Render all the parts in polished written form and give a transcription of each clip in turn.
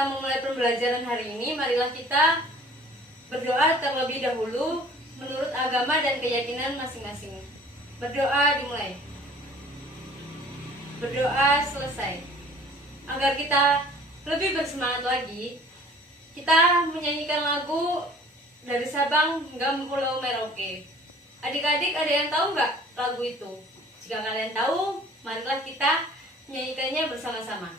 kita memulai pembelajaran hari ini, marilah kita berdoa terlebih dahulu menurut agama dan keyakinan masing-masing. Berdoa dimulai. Berdoa selesai. Agar kita lebih bersemangat lagi, kita menyanyikan lagu dari Sabang hingga Pulau Merauke. Adik-adik, ada yang tahu nggak lagu itu? Jika kalian tahu, marilah kita menyanyikannya bersama-sama.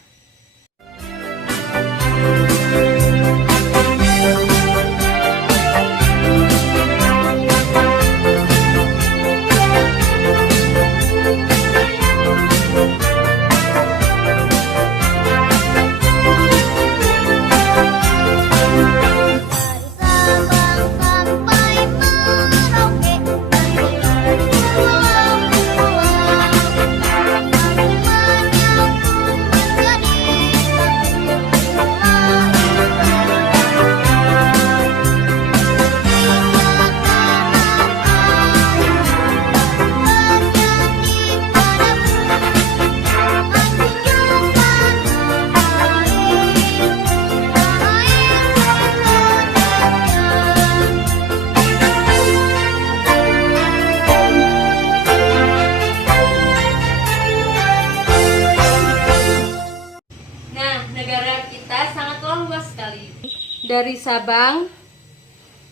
Dari Sabang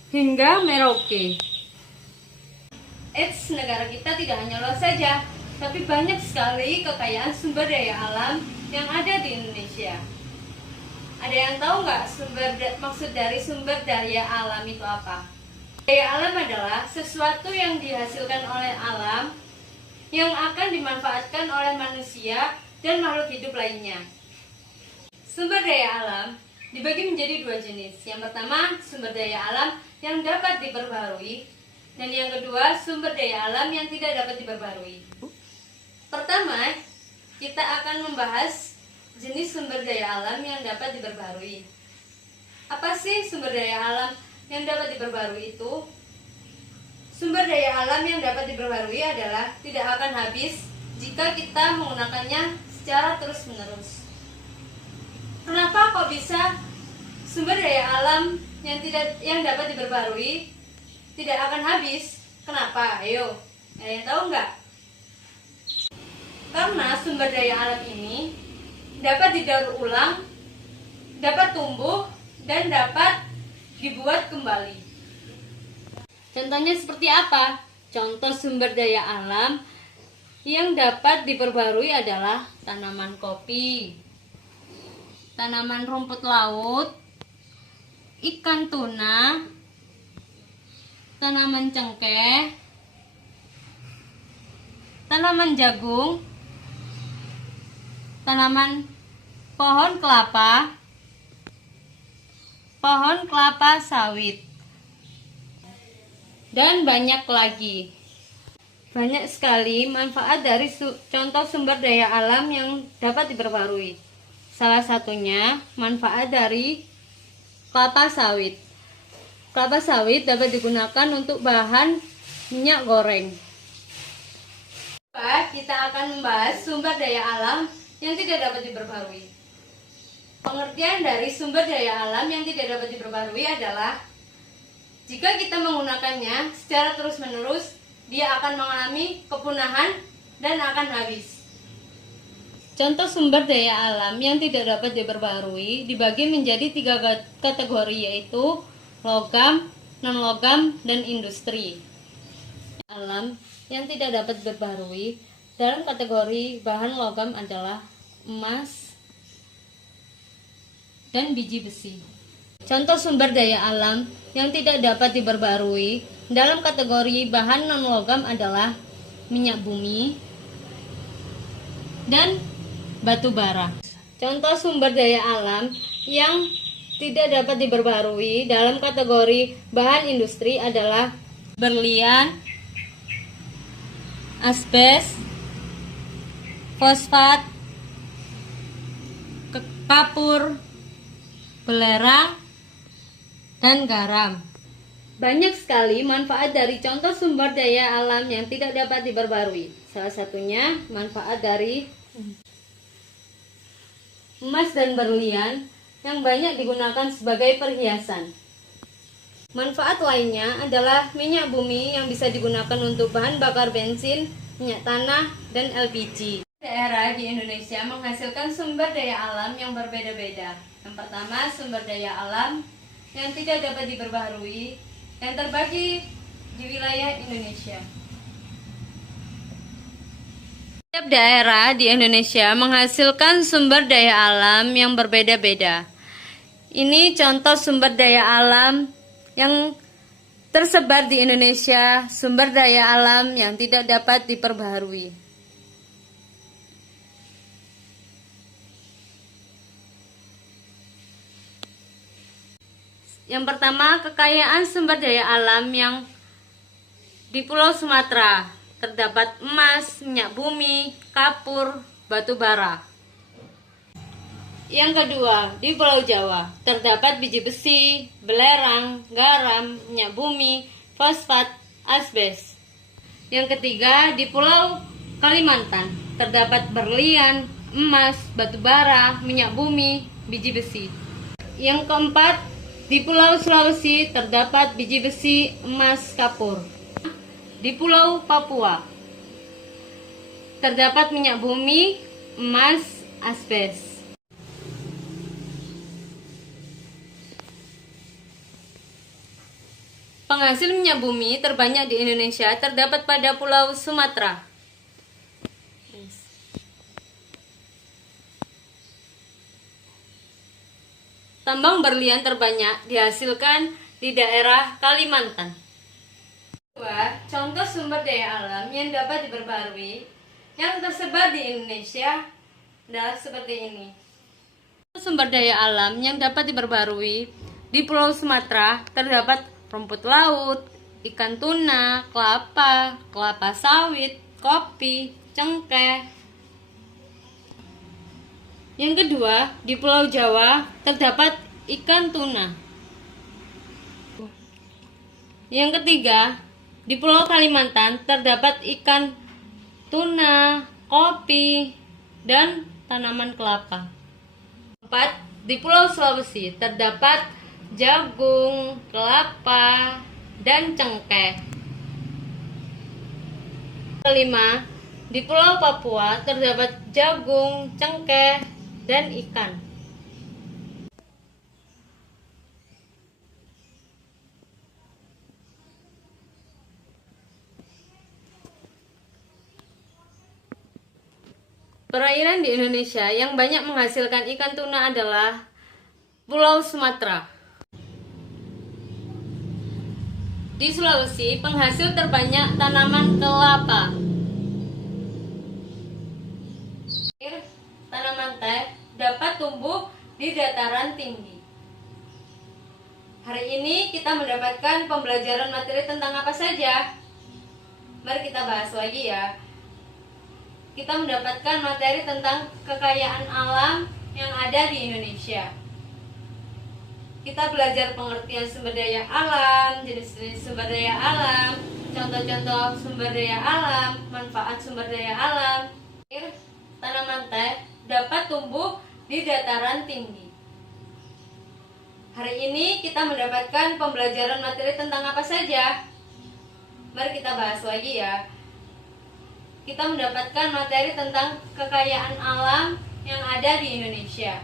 hingga Merauke. Negara kita tidak hanya luas saja, tapi banyak sekali kekayaan sumber daya alam yang ada di Indonesia. Ada yang tahu nggak maksud dari sumber daya alam itu apa? Daya alam adalah sesuatu yang dihasilkan oleh alam yang akan dimanfaatkan oleh manusia dan makhluk hidup lainnya. Sumber daya alam dibagi menjadi dua jenis. Yang pertama, sumber daya alam yang dapat diperbarui, dan yang kedua, sumber daya alam yang tidak dapat diperbarui. Pertama, kita akan membahas jenis sumber daya alam yang dapat diperbarui. Apa sih sumber daya alam yang dapat diperbarui itu? Sumber daya alam yang dapat diperbarui adalah tidak akan habis jika kita menggunakannya secara terus-menerus. Kenapa kok bisa sumber daya alam yang dapat diperbarui tidak akan habis? Kenapa? Ayo, ada yang tahu nggak? Karena sumber daya alam ini dapat didaur ulang, dapat tumbuh, dan dapat dibuat kembali. Contohnya seperti apa? Contoh sumber daya alam yang dapat diperbarui adalah tanaman kopi, tanaman rumput laut, ikan tuna, tanaman cengkeh, tanaman jagung, tanaman pohon kelapa sawit, dan banyak lagi. Banyak sekali manfaat dari contoh sumber daya alam yang dapat diperbarui. Salah satunya manfaat dari kelapa sawit. Kelapa sawit dapat digunakan untuk bahan minyak goreng. Kita akan membahas sumber daya alam yang tidak dapat diperbarui. Pengertian dari sumber daya alam yang tidak dapat diperbarui adalah jika kita menggunakannya secara terus-menerus, dia akan mengalami kepunahan dan akan habis. Contoh sumber daya alam yang tidak dapat diperbarui dibagi menjadi 3 kategori, yaitu logam, non-logam, dan industri. Alam yang tidak dapat diperbarui dalam kategori bahan logam adalah emas dan biji besi. Contoh sumber daya alam yang tidak dapat diperbarui dalam kategori bahan non-logam adalah minyak bumi dan batu bara. Contoh sumber daya alam yang tidak dapat diperbarui dalam kategori bahan industri adalah berlian, asbes, fosfat, kapur, belerang, dan garam. Banyak sekali manfaat dari contoh sumber daya alam yang tidak dapat diperbarui. Salah satunya manfaat dari emas dan berlian yang banyak digunakan sebagai perhiasan. Manfaat lainnya adalah minyak bumi yang bisa digunakan untuk bahan bakar bensin, minyak tanah, dan LPG. Daerah di Indonesia menghasilkan sumber daya alam yang berbeda-beda. Yang pertama, sumber daya alam yang tidak dapat diperbaharui yang terbagi di wilayah Indonesia. Setiap daerah di Indonesia menghasilkan sumber daya alam yang berbeda-beda. Ini contoh sumber daya alam yang tersebar di Indonesia, sumber daya alam yang tidak dapat diperbaharui. Yang pertama, kekayaan sumber daya alam yang di Pulau Sumatera terdapat emas, minyak bumi, kapur, batu bara. Yang kedua, di Pulau Jawa terdapat biji besi, belerang, garam, minyak bumi, fosfat, asbes. Yang ketiga, di Pulau Kalimantan terdapat berlian, emas, batu bara, minyak bumi, biji besi. Yang keempat, di Pulau Sulawesi terdapat biji besi, emas, kapur. Di Pulau Papua terdapat minyak bumi, emas, asbes. Penghasil minyak bumi terbanyak di Indonesia terdapat pada Pulau Sumatera. Tambang berlian terbanyak dihasilkan di daerah Kalimantan. Contoh sumber daya alam yang dapat diperbarui yang tersebar di Indonesia adalah seperti ini. Sumber daya alam yang dapat diperbarui di Pulau Sumatera terdapat rumput laut, ikan tuna, kelapa, kelapa sawit, kopi, cengkeh. Yang kedua, di Pulau Jawa terdapat ikan tuna. Yang ketiga, di Pulau Kalimantan terdapat ikan tuna, kopi, dan tanaman kelapa. 4. Di Pulau Sulawesi terdapat jagung, kelapa, dan cengkeh. 5. Di Pulau Papua terdapat jagung, cengkeh, dan ikan. Perairan di Indonesia yang banyak menghasilkan ikan tuna adalah Pulau Sumatera. Di Sulawesi, penghasil terbanyak tanaman kelapa. Tanaman teh dapat tumbuh di dataran tinggi. Hari ini kita mendapatkan pembelajaran materi tentang apa saja? Mari kita bahas lagi ya. Kita mendapatkan materi tentang kekayaan alam yang ada di Indonesia. Kita belajar pengertian sumber daya alam, jenis-jenis sumber daya alam, contoh-contoh sumber daya alam, manfaat sumber daya alam. Tanaman teh dapat tumbuh di dataran tinggi. Hari ini kita mendapatkan pembelajaran materi tentang apa saja? Mari kita bahas lagi ya. Kita mendapatkan materi tentang kekayaan alam yang ada di Indonesia.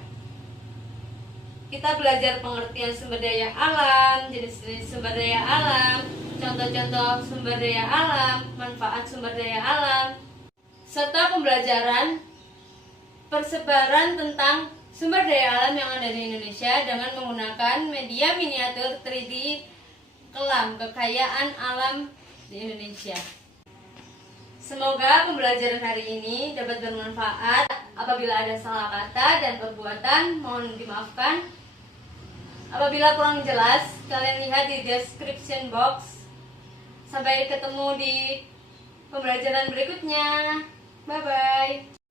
Kita belajar pengertian sumber daya alam, jenis-jenis sumber daya alam, contoh-contoh sumber daya alam, manfaat sumber daya alam, serta pembelajaran persebaran tentang sumber daya alam yang ada di Indonesia dengan menggunakan media miniatur 3D kelam kekayaan alam di Indonesia. Semoga pembelajaran hari ini dapat bermanfaat. Apabila ada salah kata dan perbuatan, mohon dimaafkan. Apabila kurang jelas, kalian lihat di description box. Sampai ketemu di pembelajaran berikutnya. Bye-bye.